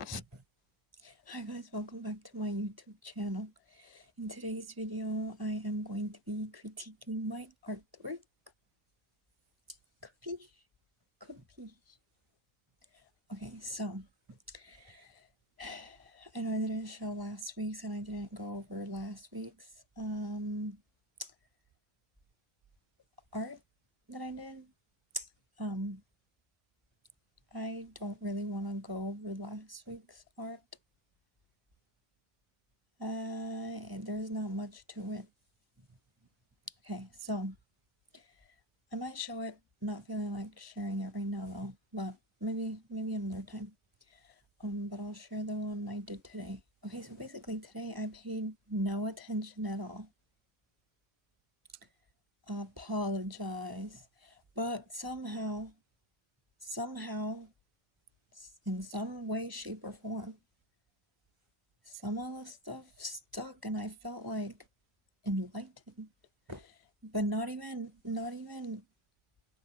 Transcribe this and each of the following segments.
Hi guys, welcome back to my YouTube channel. In today's video, I am going to be critiquing my artwork. Capiche? Okay, so I know I didn't show last week's and I didn't go over last week's art that I did. I don't really want to go over last week's art. There's not much to it. Okay, so I might show it, not feeling like sharing it right now though, but maybe another time. But I'll share the one I did today. Okay, so basically today I paid no attention at all. Apologize. But somehow, in some way, shape, or form, some of the stuff stuck and I felt like enlightened. But not even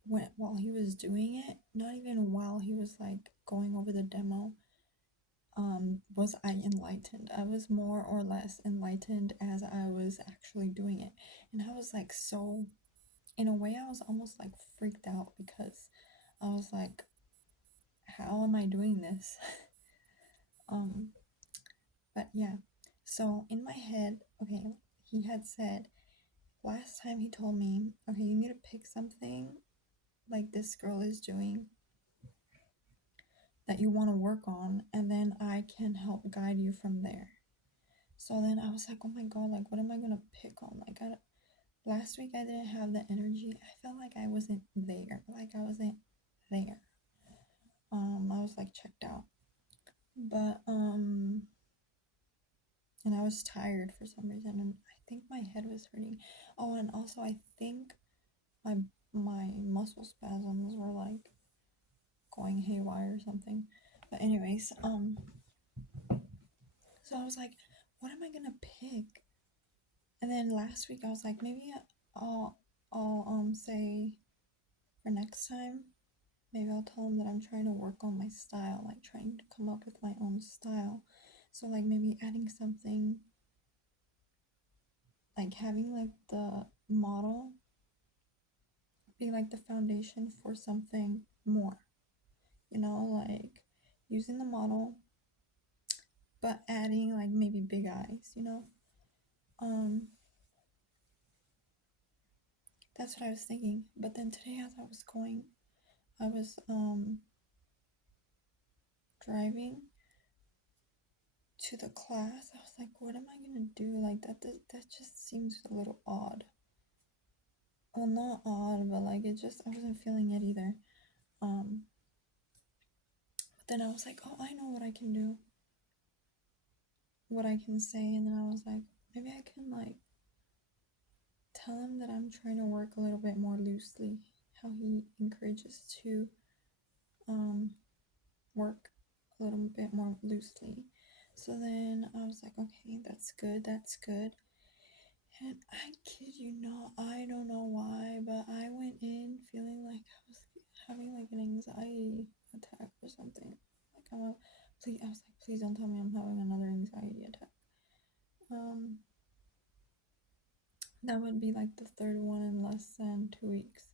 while he was doing it, not even while he was like going over the demo, was I enlightened. I was more or less enlightened as I was actually doing it. And I was like, so in a way I was almost like freaked out because I was like, how am I doing this? But yeah, so in my head, okay, he had said last time, he told me, okay, you need to pick something like this girl is doing that you want to work on, and then I can help guide you from there. So then I was like, oh my god, like what am I gonna pick on? Like last week I didn't have the energy. I felt like I wasn't there. I was like checked out. But and I was tired for some reason, and I think my head was hurting. Oh, and also I think my muscle spasms were like going haywire or something. But anyways, so I was like, what am I gonna pick? And then last week I was like, maybe I'll say for next time, maybe I'll tell him that I'm trying to work on my style, like trying to come up with my own style. So like maybe adding something, like having like the model be like the foundation for something more, like using the model but adding like maybe big eyes. That's what I was thinking. But then today as I was driving to the class, I was like, what am I gonna do? Like that just seems a little odd. Well, not odd, but like I wasn't feeling it either. But then I was like, oh, I know what I can do, what I can say, and then I was like, maybe I can like tell him that I'm trying to work a little bit more loosely. How he encourages to work a little bit more loosely. So then I was like, okay, that's good. And I kid you not, I don't know why, but I went in feeling like I was having like an anxiety attack or something. Like I was like, please don't tell me I'm having another anxiety attack. That would be like the third one in less than 2 weeks,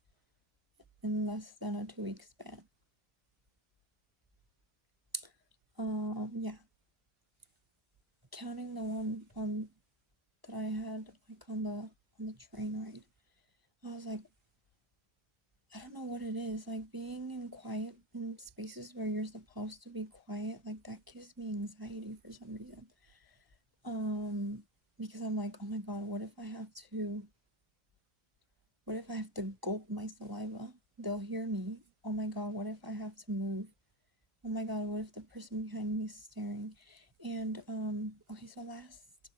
in less than a 2 week span. Yeah. Counting the one on that I had like on the train ride, I was like, I don't know what it is. Like being in quiet in spaces where you're supposed to be quiet, like that gives me anxiety for some reason. Because I'm like, oh my god, what if I have to gulp my saliva? They'll hear me. Oh my god, what if I have to move? Oh my god, what if the person behind me is staring? And okay, so last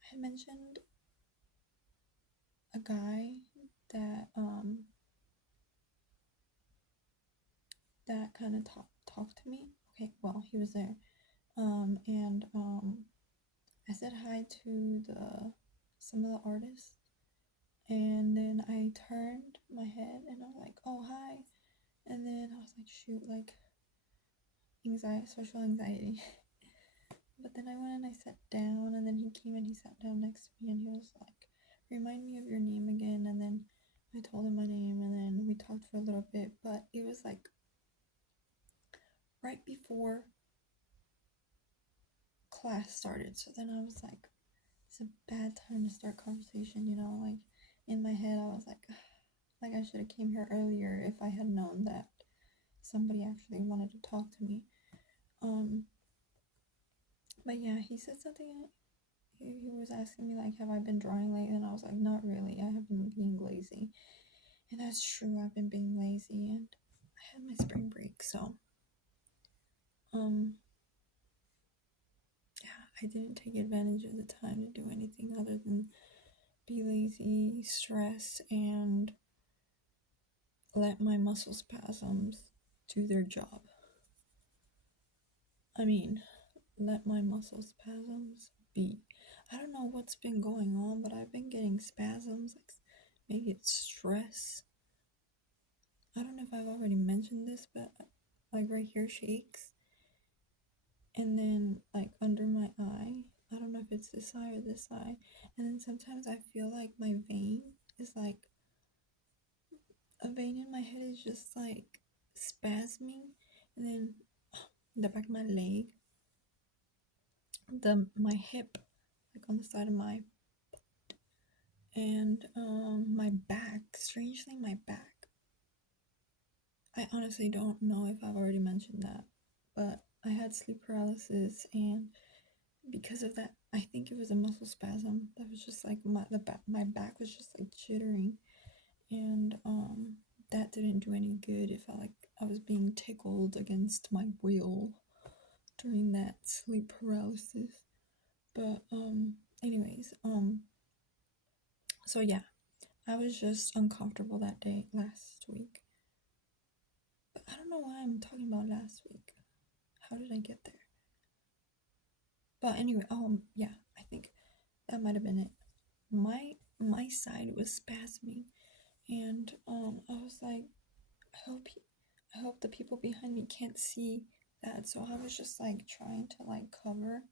I had mentioned a guy that that kind of talked to me. Okay, well, he was there. And I said hi to some of the artists, and then I turned my head and I was like, oh hi, and then I was like, shoot, like social anxiety. But then I went and I sat down, and then he came and he sat down next to me, and he was like, "Remind me of your name again." And then I told him my name, and then we talked for a little bit, but it was like right before class started. So then I was like, it's a bad time to start conversation, you know? Like, in my head, I was like I should have came here earlier if I had known that somebody actually wanted to talk to me. But yeah, he said something. He was asking me like, have I been drawing lately? And I was like, not really. I have been being lazy, and that's true. I've been being lazy, and I had my spring break, so yeah, I didn't take advantage of the time to do anything other than be lazy, stress, and let my muscle spasms do their job. I mean, let my muscle spasms be. I don't know what's been going on, but I've been getting spasms. Like maybe it's stress. I don't know if I've already mentioned this, but like right here shakes, and then like under my eye. I don't know if it's this eye or this eye, and then sometimes I feel like my vein is like a vein in my head is just like spasming, and then the back of my leg, my hip, like on the side of my, and my back. Strangely, my back. I honestly don't know if I've already mentioned that, but I had sleep paralysis, and because of that, I think it was a muscle spasm that was just like my back was just like jittering, and that didn't do any good. It felt like I was being tickled against my will during that sleep paralysis. But anyways, so yeah, I was just uncomfortable that day last week. But I don't know why I'm talking about last week. How did I get there? But anyway, yeah, I think that might have been it. My side was spasming, and I was like, I hope I hope the people behind me can't see that. So I was just like trying to like cover,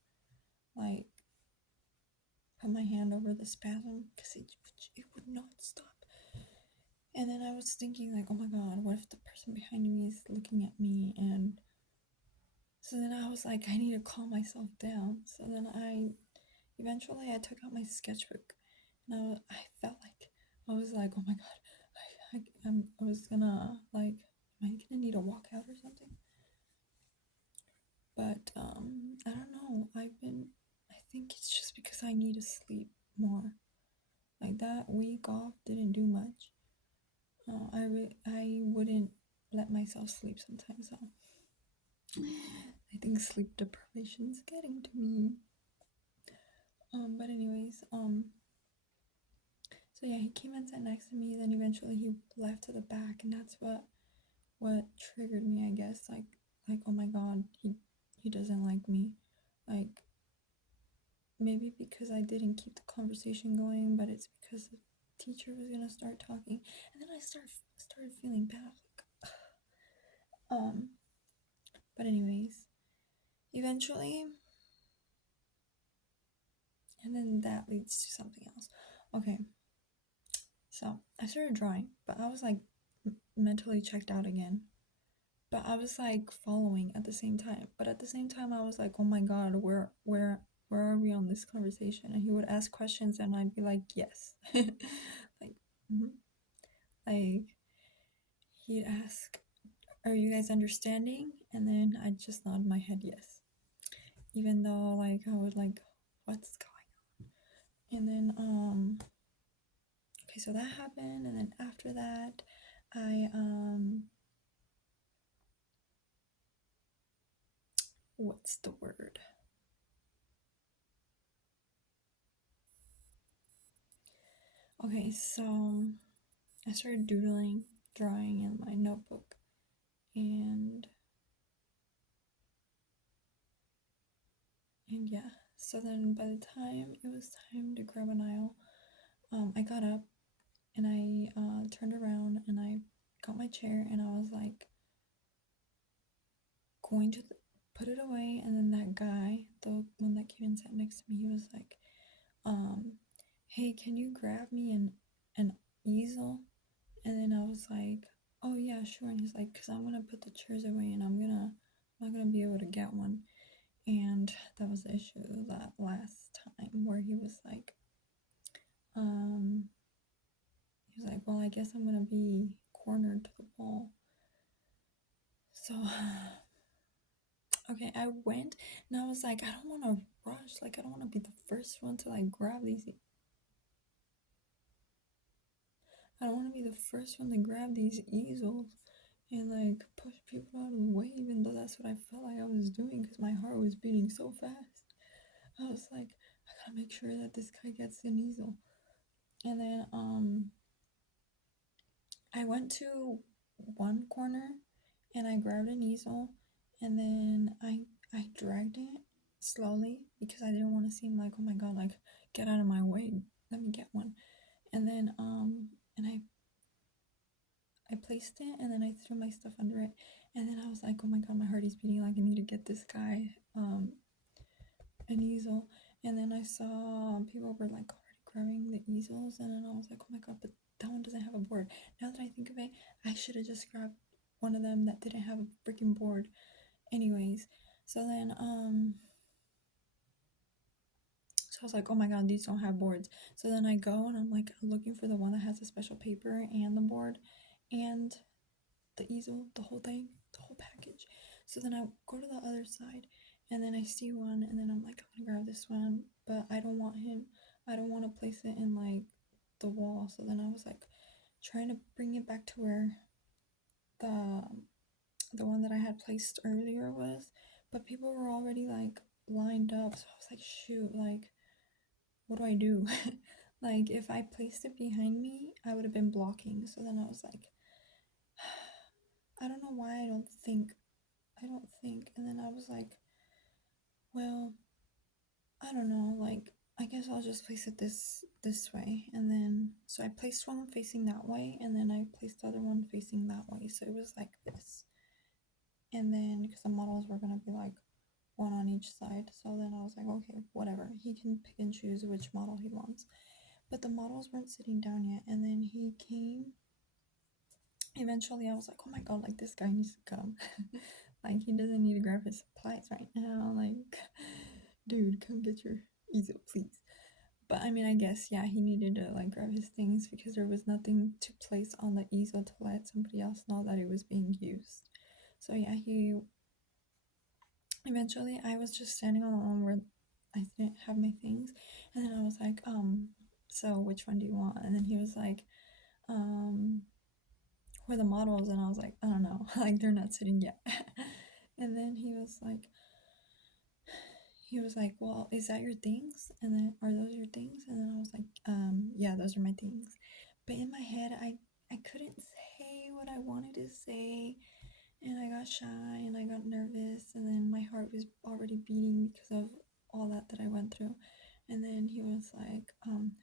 like put my hand over the spasm because it would not stop. And then I was thinking like, oh my god, what if the person behind me is looking at me? And so then I was like, I need to calm myself down. So then eventually I took out my sketchbook, and I felt like I was like, oh my god, I was gonna like, am I gonna need to walk out or something? But I don't know. I think it's just because I need to sleep more. Like that week off didn't do much. I wouldn't let myself sleep sometimes. So I think sleep deprivation is getting to me. But anyways, so yeah, he came and sat next to me. Then eventually he left to the back, and that's what triggered me, I guess. Like oh my god, he doesn't like me. Like maybe because I didn't keep the conversation going, but it's because the teacher was gonna start talking, and then I started feeling bad. Like, but anyways, eventually, and then that leads to something else. Okay, so I started drawing, but I was like mentally checked out again. But I was like following at the same time. But at the same time, I was like, oh my god, where are we on this conversation? And he would ask questions, and I'd be like, yes, like, mm-hmm. Like he'd ask, are you guys understanding? And then I'd just nod my head yes, even though like I would like, what's going on? And then okay, so that happened, and then after that, I what's the word? Okay, so I started doodling, drawing in my notebook, and yeah. So then, by the time it was time to grab an aisle, I got up and I turned around and I got my chair, and I was like going to put it away, and then that guy, the one that came and sat next to me, he was like, hey, can you grab me an easel? And then I was like, oh yeah, sure. And he's like, because I'm gonna put the chairs away and I'm not gonna be able to get one. And that was the issue that last time where um he was like, well, I guess I'm gonna be cornered to the wall. So okay, I went and I was like, I don't wanna rush, like I don't wanna be the first one to like grab these I don't wanna be the first one to grab these easels and like push people out of the way, even though that's what I felt like I was doing because my heart was beating so fast. I was like, I gotta make sure that this guy gets an easel. And then I went to one corner and I grabbed an easel and then I dragged it slowly because I didn't want to seem like, oh my god, like get out of my way, let me get one. And then and I placed it and then I threw my stuff under it and then I was like, oh my god, my heart is beating, like I need to get this guy an easel. And then I saw people were like already grabbing the easels and then I was like, oh my god, but that one doesn't have a board. Now that I think of it, I should have just grabbed one of them that didn't have a freaking board. Anyways, so then so I was like, oh my god, these don't have boards. So then I go and I'm like looking for the one that has a special paper and the board and the easel, the whole thing, the whole package. So then I go to the other side and then I see one and then I'm like, I'm gonna grab this one, but I don't want to place it in like the wall. So then I was like trying to bring it back to where the the one that I had placed earlier was, but people were already like lined up. So I was like, shoot, like what do I do? Like if I placed it behind me, I would have been blocking. So then I was like, I don't know why I don't think. And then I was like, well, I don't know, like I guess I'll just place it this way. And then so I placed one facing that way and then I placed the other one facing that way. So it was like this. And then because the models were gonna be like one on each side. So then I was like, okay, whatever. He can pick and choose which model he wants. But the models weren't sitting down yet. And then he came. Eventually, I was like, oh my god, like this guy needs to come. Like he doesn't need to grab his supplies right now. Like, dude, come get your easel, please. But I mean, I guess yeah, he needed to like grab his things because there was nothing to place on the easel to let somebody else know that it was being used. So yeah, he eventually I was just standing on the one where I didn't have my things, and then I was like, so which one do you want? And then he was like, um, who are the models? And I was like, I don't know, like they're not sitting yet. And then he was like, well, is that your things? And then are those your things? And then I was like, yeah, those are my things. But in my head, I couldn't say what I wanted to say, and I got shy and I got nervous, and then my heart was already beating because of all that I went through. And then he was like,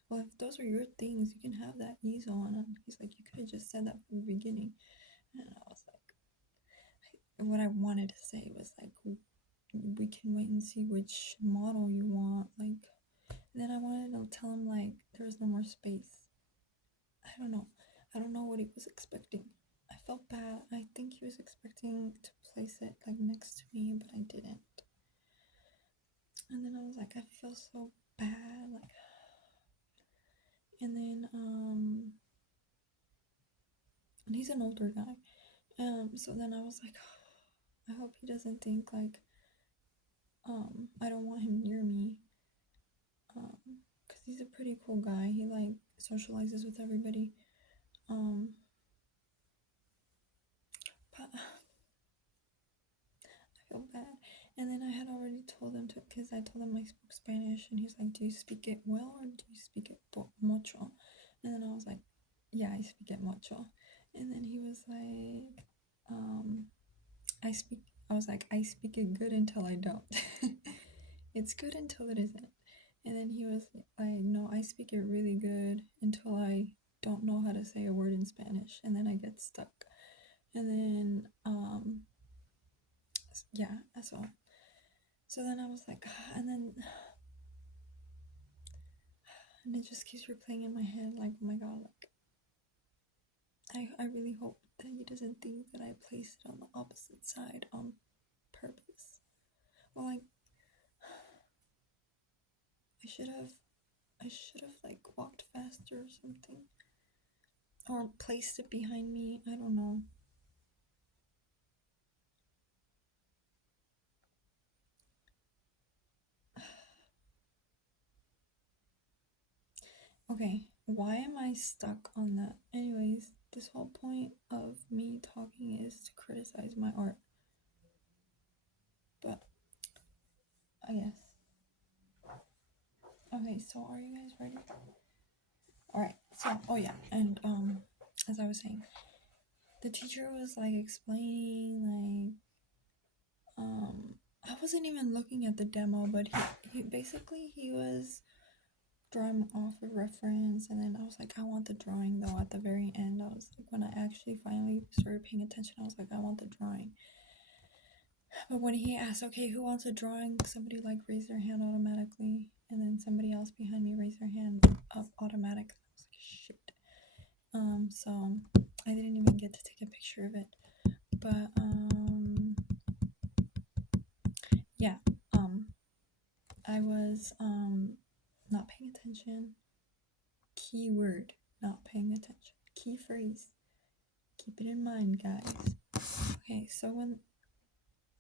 well, if those are your things, you can have that easel. And he's like, you could have just said that from the beginning. And I was like, what I wanted to say was like, we can wait and see which model you want. Like, and then I wanted to tell him like there was no more space. I don't know. I don't know what he was expecting. I felt bad. I think he was expecting to place it like next to me, but I didn't. And then I was like, I feel so bad. Like, and then and he's an older guy. So then I was like, I hope he doesn't think like I don't want him near me. Because he's a pretty cool guy. He like socializes with everybody. But I feel bad. And then I had already told him to, because I told him I spoke Spanish, and he's like, do you speak it well or do you speak it mucho? And then I was like, yeah, I speak it mucho. And then he was like, I speak, I was like, I speak it good until I don't. It's good until it isn't. And then he was like, no, I speak it really good until I don't know how to say a word in Spanish, and then I get stuck. And then, yeah, that's all. So then I was like, and it just keeps replaying in my head, like, oh my god, like, I really hope that he doesn't think that I placed it on the opposite side on purpose. Or like, I should have like walked faster or something. Or placed it behind me, I don't know. Okay, why am I stuck on that? Anyways, this whole point of me talking is to criticize my art. But I guess. Okay, so are you guys ready? Alright, so oh yeah, and as I was saying, the teacher was like explaining I wasn't even looking at the demo, but he basically he was drawing off a reference, and then I was like, I want the drawing though. At the very end, I was like, when I actually finally started paying attention, I was like, I want the drawing. But when he asked, okay, who wants a drawing, somebody like raised their hand automatically, and then somebody else behind me raised their hand up automatic. I was like, shoot. So I didn't even get to take a picture of it, but yeah, I was not paying attention. Keyword, not paying attention. Key phrase. Keep it in mind, guys. Okay, so when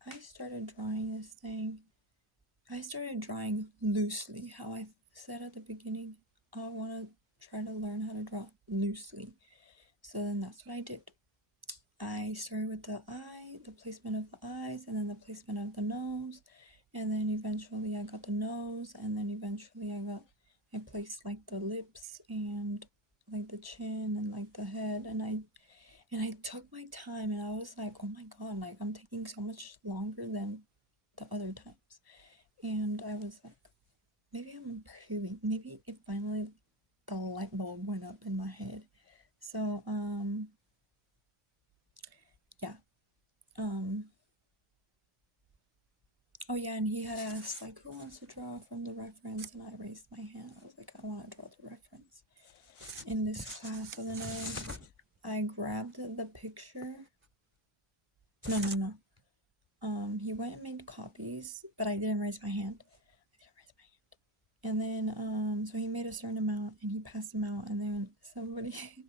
I started drawing this thing, I started drawing loosely. How I said at the beginning, I want to try to learn how to draw loosely. So then that's what I did. I started with the eye, the placement of the eyes, and then the placement of the nose, and then eventually I got the nose, and then eventually I placed like the lips and like the chin and like the head, and I took my time, and I was like, oh my god, like I'm taking so much longer than the other times, and I was like, maybe I'm improving, maybe it finally the light bulb went up in my head. So yeah. Oh yeah, and he had asked like, who wants to draw from the reference, and I raised my hand. I was like, I want to draw the reference in this class. So then I grabbed the picture. No. He went and made copies, but I didn't raise my hand. And then so he made a certain amount and he passed them out, and then somebody he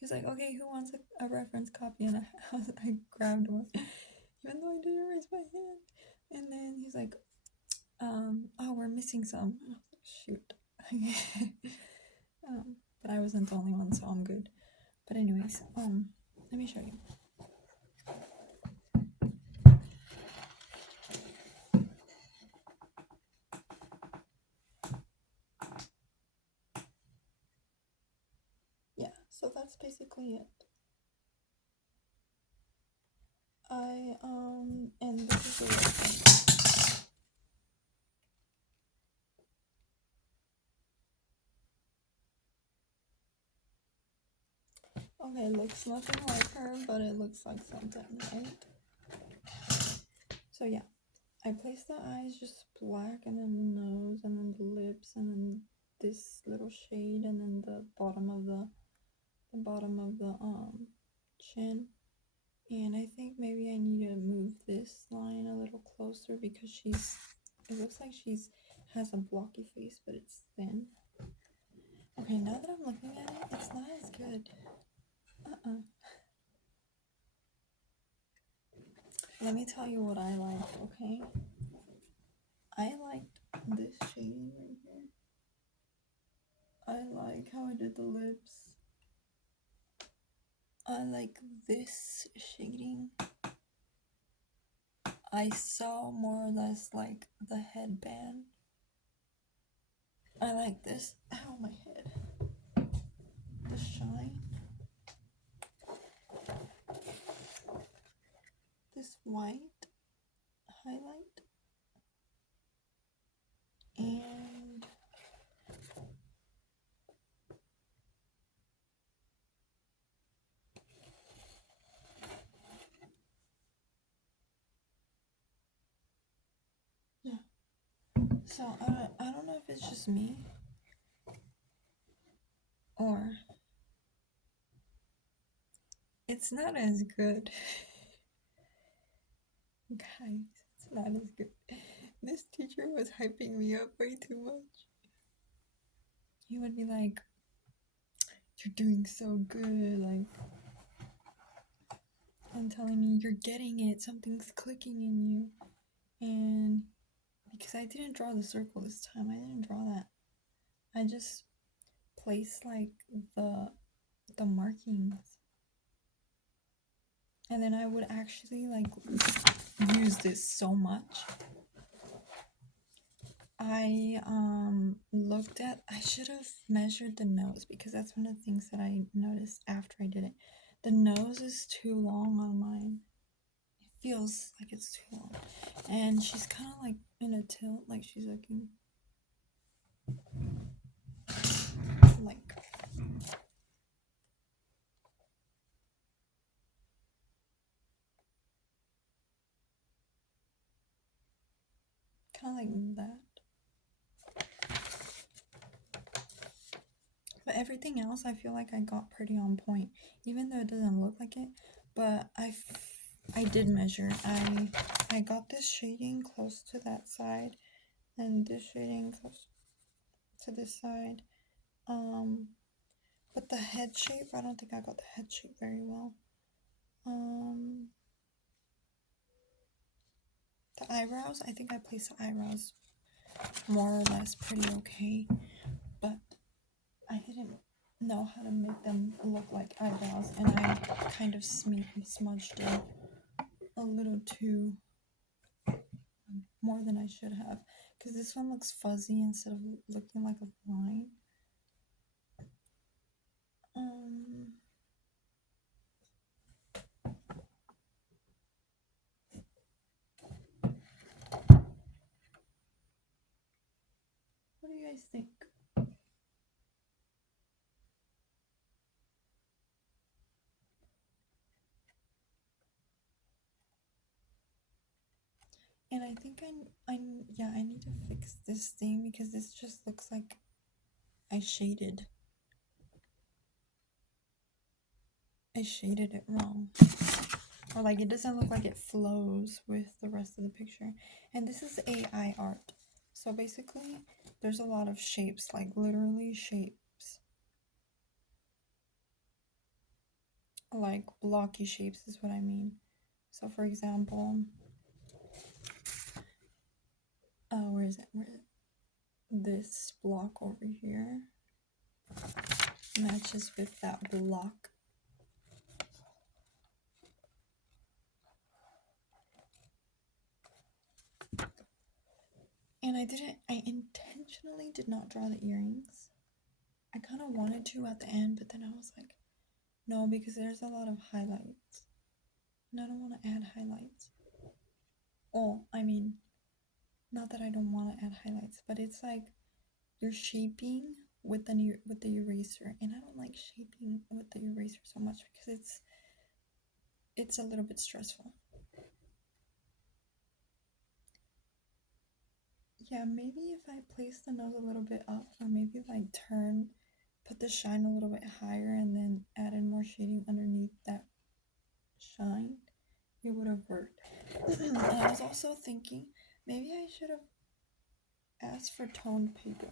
was like, okay, who wants a reference copy? And I grabbed one, even though I didn't raise my hand. And then he's like, oh, we're missing some. And I was like, shoot. But I wasn't the only one, so I'm good. But anyways, let me show you. Yeah, so that's basically it. And this is the reference. Okay, looks nothing like her, but it looks like something, right? So yeah, I placed the eyes just black, and then the nose, and then the lips, and then this little shade, and then the bottom of the chin. And I think maybe I need to move this line a little closer because it looks like has a blocky face, but it's thin. Okay, now that I'm looking at it, it's not as good. Let me tell you what I liked, okay? I liked this shading right here. I like how I did the lips. I like this shading. I saw more or less like the headband. I like this. Ow, my head. The shine. This white highlight. And yeah, So I don't know if it's just me or it's not as good. Guys, it's not as good. This teacher was hyping me up way too much. He would be like, "You're doing so good," like, and telling me, "You're getting it, something's clicking in you." And because I didn't draw the circle this time, I didn't draw that. I just placed like the markings. And then I would actually like use this so much. I looked at, I should have measured the nose because that's one of the things that I noticed after I did it. The nose is too long on mine. It feels like it's too long. And she's kind of like in a tilt, like she's looking like kind of like that. But everything else I feel like I got pretty on point, even though it doesn't look like it. But I did measure. I got this shading close to that side and this shading close to this side. But the head shape, I don't think I got the head shape very well. The eyebrows, I think I placed the eyebrows more or less pretty okay, but I didn't know how to make them look like eyebrows, and I kind of smudged it a little too more than I should have, because this one looks fuzzy instead of looking like a line. What do you guys think? And I think I need to fix this thing because this just looks like I shaded it wrong. Or like it doesn't look like it flows with the rest of the picture. And this is AI art. So basically there's a lot of shapes, like literally shapes. Like blocky shapes is what I mean. So for example, where is it? This block over here matches with that block. And I intentionally did not draw the earrings. I kind of wanted to at the end, but then I was like, no, because there's a lot of highlights. And I don't want to add highlights. Oh, I mean, not that I don't want to add highlights, but it's like you're shaping with the eraser, and I don't like shaping with the eraser so much because it's a little bit stressful. Yeah, maybe if I place the nose a little bit up, or maybe like put the shine a little bit higher and then add in more shading underneath that shine, it would have worked. And I was also thinking maybe I should have asked for toned paper.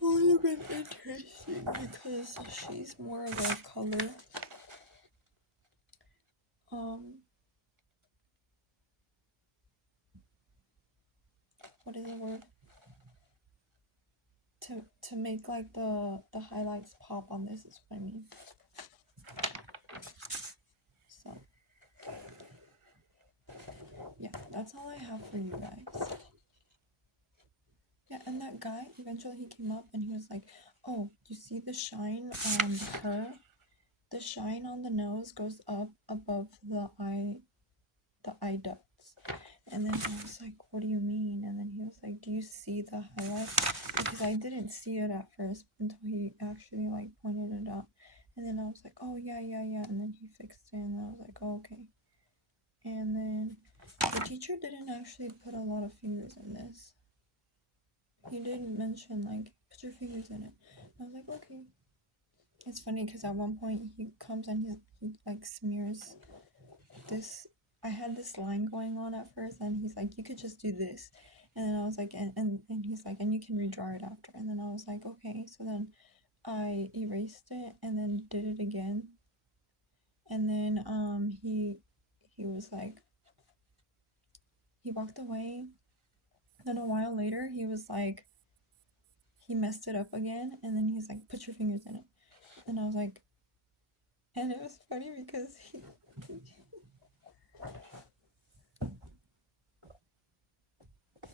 It would have been interesting because she's more of a color. What is the word? To make like the highlights pop on this is what I mean. So yeah, that's all I have for you guys. Yeah, and that guy eventually he came up and he was like, "Oh, you see the shine on her? The shine on the nose goes up above the eye ducts." And then I was like, "What do you mean?" And then he was like, "Do you see the highlight?" Because I didn't see it at first until he actually like pointed it out. And then I was like, "Oh yeah." And then he fixed it, and I was like, "Oh, okay." And then the teacher didn't actually put a lot of fingers in this. He did mention, like, put your fingers in it. I was like, okay. It's funny because at one point he comes and he like smears this. I had this line going on at first, and he's like, you could just do this. And then I was like, and he's like, and you can redraw it after. And then I was like, okay. So then I erased it and then did it again. And then he was like, he walked away. Then a while later he was like, he messed it up again, and then he's like, put your fingers in it. And I was like, and it was funny because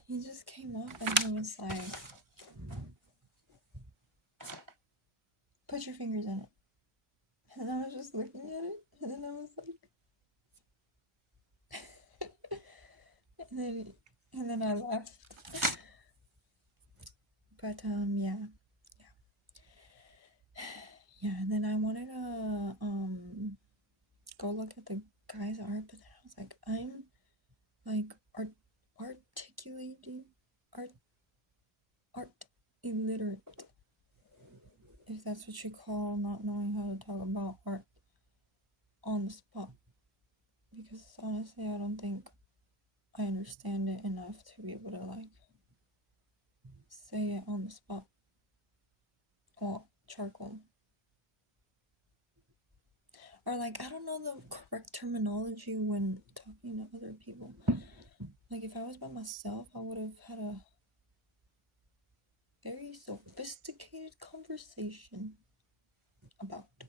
he just came up and he was like, put your fingers in it. And I was just looking at it, and then I was like, and then I laughed. But yeah. And then I wanted to go look at the guy's art, but then I was like, I'm like articulating art illiterate, if that's what you call not knowing how to talk about art on the spot. Because honestly, I don't think I understand it enough to be able to like say it on the spot. Well, charcoal. Or like, I don't know the correct terminology when talking to other people. Like, if I was by myself, I would have had a very sophisticated conversation about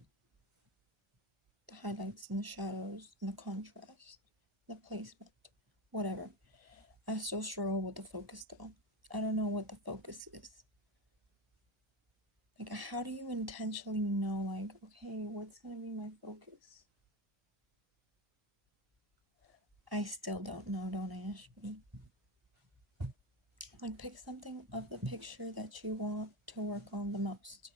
the highlights and the shadows and the contrast, the placement, whatever. I still struggle with the focus though. I don't know what the focus is. Like, how do you intentionally know, like, okay, what's gonna be my focus? I still don't know, don't ask me. Like, pick something of the picture that you want to work on the most.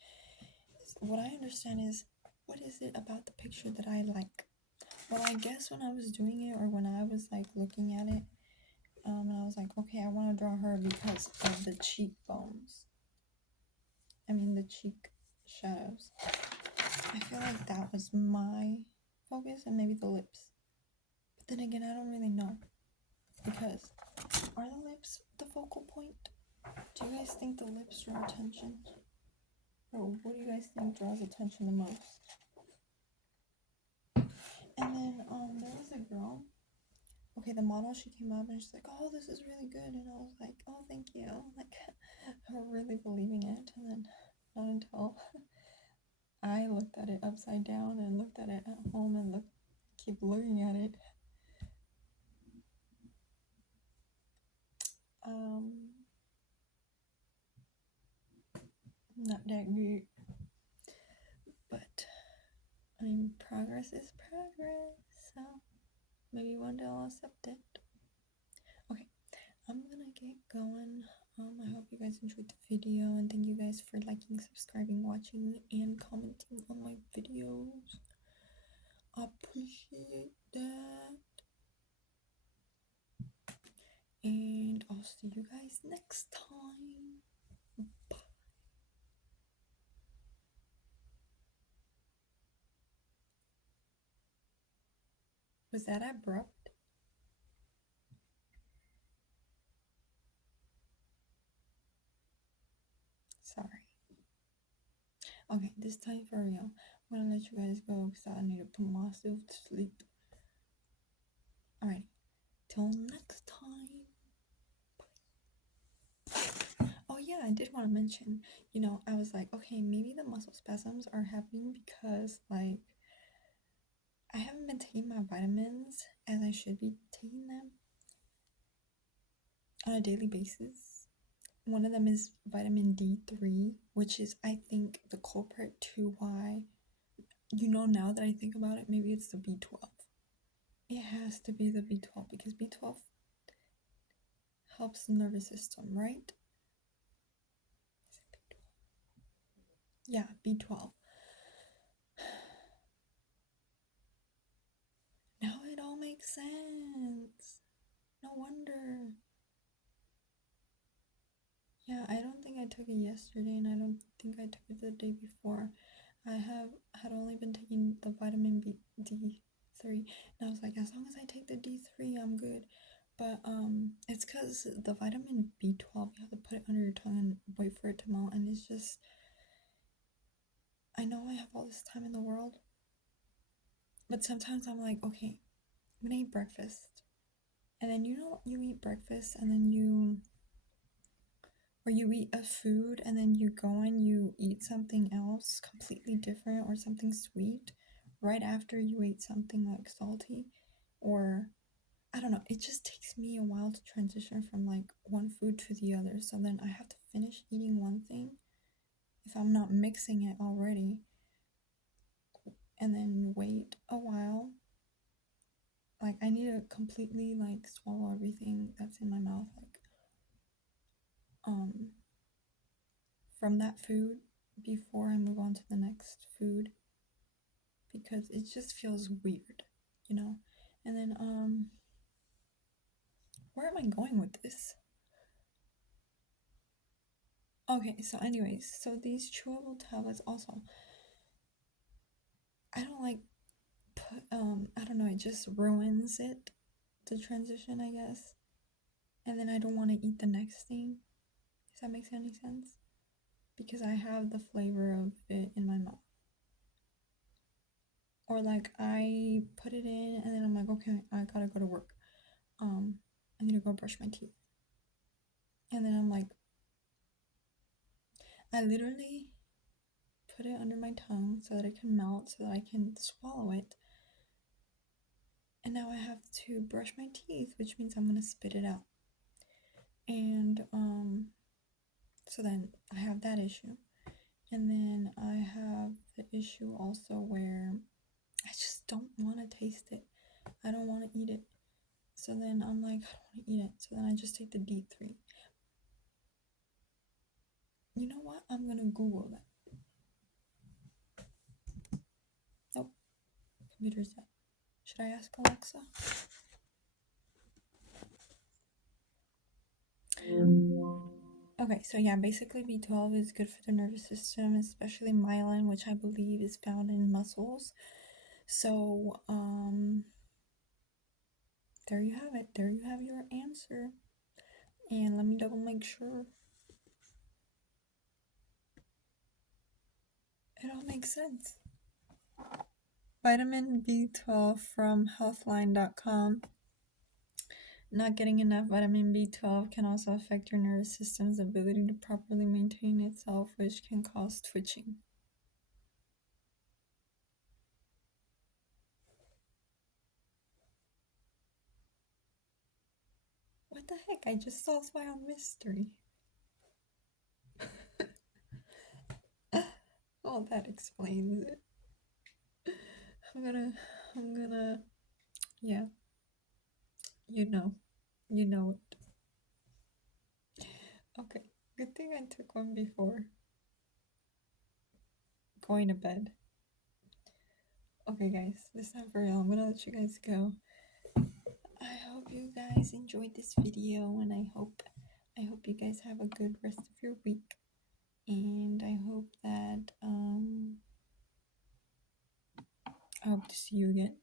What I understand is, what is it about the picture that I like? Well, I guess when I was doing it, or when I was like looking at it, and I was like, okay, I want to draw her because of the cheekbones. I mean, the cheek shadows. I feel like that was my focus, and maybe the lips. But then again, I don't really know. Because are the lips the focal point? Do you guys think the lips draw attention? Or what do you guys think draws attention the most? And then there was a girl. Okay, the model, she came up and she's like, oh, this is really good. And I was like, oh, thank you. Like, her really believing it. And then not until I looked at it upside down and looked at it at home and keep looking at it. Not that good. But I mean, progress is progress. So maybe one day I'll accept it. Okay, I'm gonna get going. I hope you guys enjoyed the video, and thank you guys for liking, subscribing, watching, and commenting on my videos. I appreciate that. And I'll see you guys next time. Bye. Was that abrupt? Sorry. Okay, this time for real. I'm gonna let you guys go because I need to put myself to sleep. Alright, till next time. Bye. Oh yeah, I did want to mention, I was like, okay, maybe the muscle spasms are happening because like I haven't been taking my vitamins as I should be taking them on a daily basis. One of them is vitamin D3, which is, I think, the culprit to why, now that I think about it, maybe it's the B12. It has to be the B12 because B12 helps the nervous system, right? Yeah, B12. Now it all makes sense. No wonder. Yeah, I don't think I took it yesterday, and I don't think I took it the day before. I had only been taking the vitamin D3, and I was like, as long as I take the D3, I'm good. But it's because the vitamin B12, you have to put it under your tongue and wait for it to melt, and it's just, I know I have all this time in the world, but sometimes I'm like, okay, I'm gonna eat breakfast, and then you eat breakfast, and then or you eat a food and then you go and you eat something else completely different or something sweet right after you ate something like salty, or I don't know, it just takes me a while to transition from like one food to the other. So then I have to finish eating one thing if I'm not mixing it already, and then wait a while. Like I need to completely like swallow everything that's in my mouth, like um from that food before I move on to the next food, because it just feels weird, you know? And then where am I going with this? Okay, so anyways, so these chewable tablets also, I don't like put I don't know, it just ruins it, the transition, I guess. And then I don't want to eat the next thing. Does that make any sense? Because I have the flavor of it in my mouth. Or like I put it in and then I'm like, okay, I gotta go to work. I need to go brush my teeth. And then I'm like, I literally put it under my tongue so that it can melt, so that I can swallow it. And now I have to brush my teeth, which means I'm gonna spit it out. And so then I have that issue. And then I have the issue also where I just don't want to taste it. I don't want to eat it. So then I'm like, I don't want to eat it. So then I just take the D3. You know what? I'm gonna Google that. Nope. Computer's dead. Should I ask Alexa? Okay, so yeah, basically B12 is good for the nervous system, especially myelin, which I believe is found in muscles. So, there you have it. There you have your answer. And let me double make sure it all makes sense. Vitamin B12 from healthline.com. Not getting enough vitamin B12 can also affect your nervous system's ability to properly maintain itself, which can cause twitching. What the heck? I just solved my own mystery. Oh, that explains it. I'm gonna, yeah, you know it. Okay, good thing I took one before going to bed. Okay, guys, this is not for real. I'm gonna let you guys go. I hope you guys enjoyed this video, and I hope you guys have a good rest of your week. And I hope that I hope to see you again.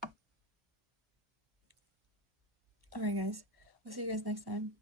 Alright guys, I'll see you guys next time.